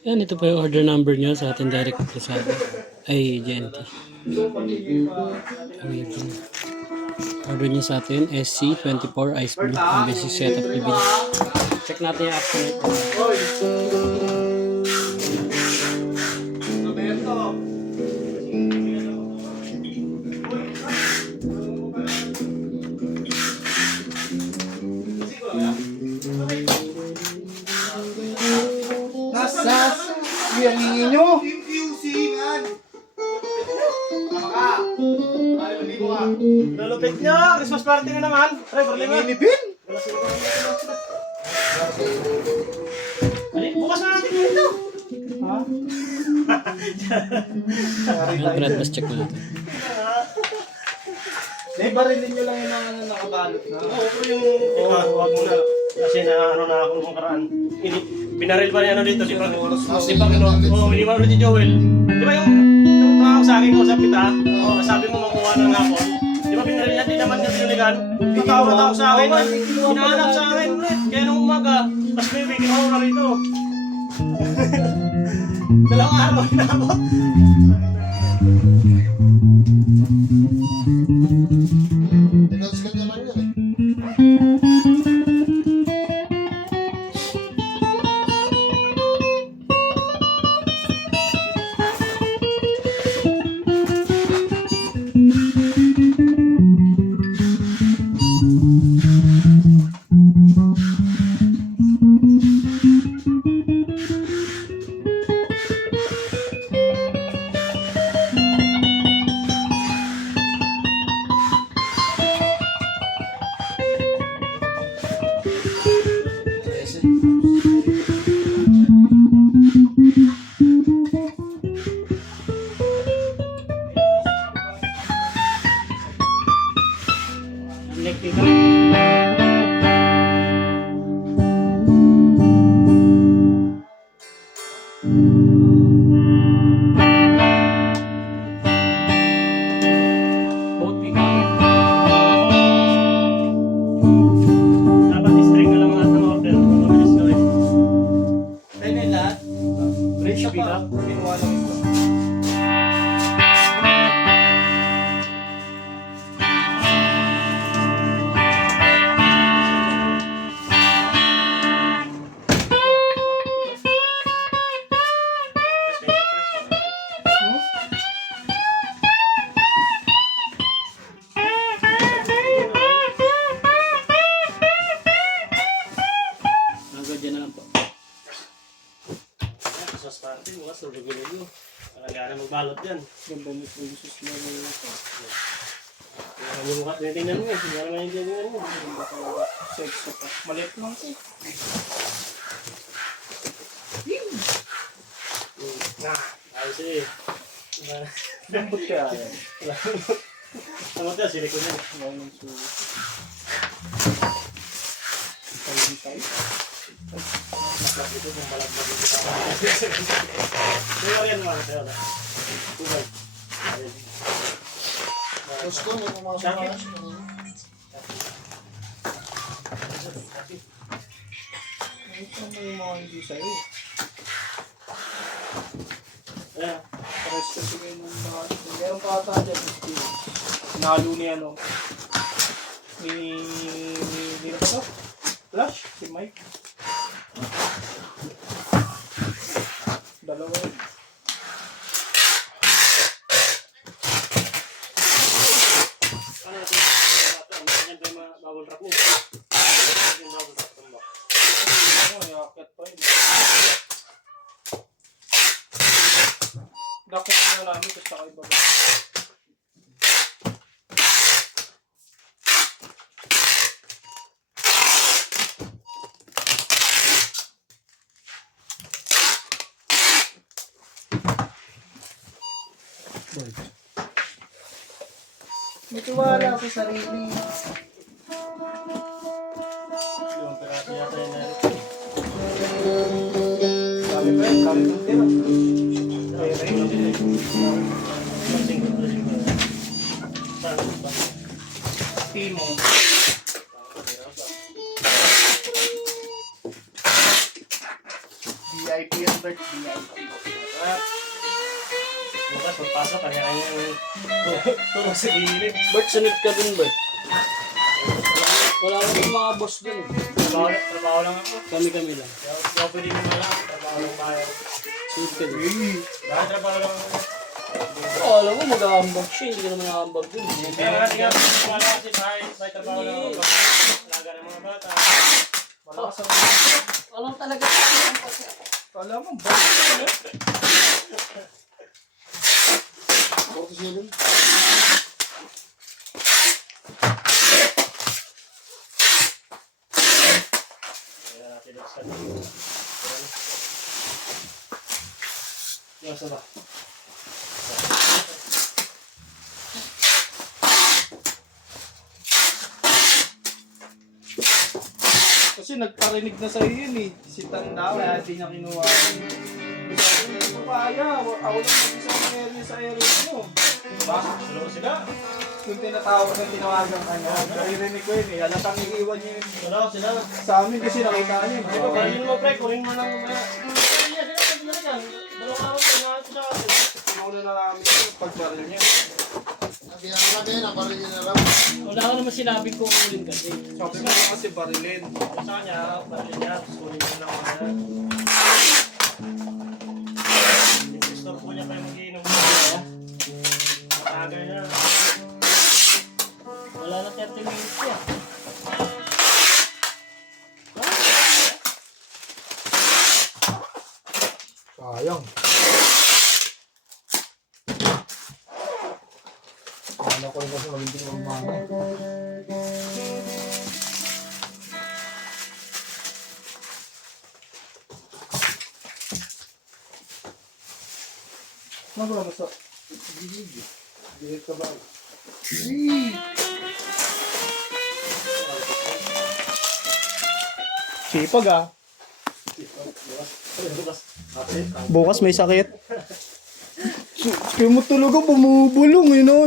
Yan, ito po yung order number nyo sa ating direct Lazada. Ay, GNT. Waiting. Order nyo sa atin, SC24 Ice Blue. Ang basic setup ni Bill. Check natin yung action nito. Nasas! Yan ninyo! Lulupit nyo! Christmas party na naman! Ay, problema! Inipin! Bukas na natin dito! Ha? Yan, Brad, mas check mo natin. Eh, barilin nyo lang yung mga nakabalot na. Oo, pero yung... Huwag mo na. Kasi na ano na ako nung karaan. Binaril pa niya ano dito, di ba? Di ba ano? Oo, hindi ba ulit ni Joel? Di ba yung tumawag sa akin ko sa pita? Oo, sabi mo makuha ng hapon. Di ba binaril niya? Di naman niya pinuligan. Tatawag ako sa akin. Hinahanap sa akin, ulit. Kaya nung umaga, tapos baby, kinuha ko na rito. Dalawang araw hinabot. Tinaskan naman yun eh. Dapat i-string na lang lahat ng order. Mabilis na rin. Tayo na yung lahat. Bridge Pick pa. up. Kinuha lang ito. Hanggang dyan na lang po. Christmas party, bukas lulo-lulo. Nakagana magbalot dyan. Ganda nito yung sus na ito. Kaya yung mukha, tinitingnan mo eh. Hindi naman yung tingnan mo. Ganda talaga. Sexy pa. Maliit lang ito. Ayos eh. Lambot kaya yan. Samot yan, silikon yan. Wala nang sulit. Tayo tayo. Masarap ito kung malaglag yung kita. Pero yan naman, kaya wala. Tubay. Ayun. Tapos ko, may pumasok na Sakit. siya. Ito mo yung mga hindi sa'yo. Ayan. Pares kasi kayo ng mga... Meron pa ata dyan. Nalo ni ano. Ni na ba ito? Flash? Si Mike. Dalawa yun. Ano natin? Yan ba yung mga bubble wrap niya? Yung bubble wrap ng box. Ano, yakit pa yun. Dakot na namin, tapos saka ibaba. May tiwala sa sarili. Yung pirata yata yung meron. Dami pa yun, dami kong tira. Ay, ay, ay. Timo. VIP yan. Bert VIP. At bukas magpasok, kanya-kanya yung tulong sa gilid. Bert, sunod ka dun, Bert. Wala akong mga boss dun. Trabaho lang ako. Kami-kami lang. Hindi ako pwede mo lang. Trabaho lang tayo. Sunod ka dun. Dahil trabaho lang ako. Oh, alam mo, mag-aambag siya. Hindi ka naman nakambag dun. Kaya nga, hindi nga wala kasi bahay trabaho lang ako. Alaga ng mga bata. Malakas ang Alam talaga. Kala mo, Bert. 47. Kaya natin sa Yung sa ba? Kasi nagparinig na sa'yo yun eh. Si Tanda, kaya di niya kinuha. Sabi niya, hindi ko kaya. Ako lang mag-isa ng area sa area mo. Ba? Dalawa sila. Kung tinatawag ng tinawagan ka niya, naririnig ko yun eh. Halatang iiwan niya yun. Dalawa sila. Sa amin kasi nakita niya. Di ba, kunin mo pre, kunin mo lang mamaya. Kaya sila, sila yan. Dalawang araw ko, inahan ko sa akin. Pinuuna na namin ito pagbaril niya. Nabi na, baril yun na raw. Wala ko naman sinabing kung ulin kasi. Sabi mo kasi barilin. Sa kanya, bakit niya, kunin mo lang mamaya. Gusto po niya kayo mag-iinom. Matagal na. Wala na 30 minutes yan. Sayang. Ano ko yung kasi magiging mamama. Ano ba sa... Dihit ka ba? Sipag ah. Bukas may sakit. Kaya mo talaga bumubulong, you know,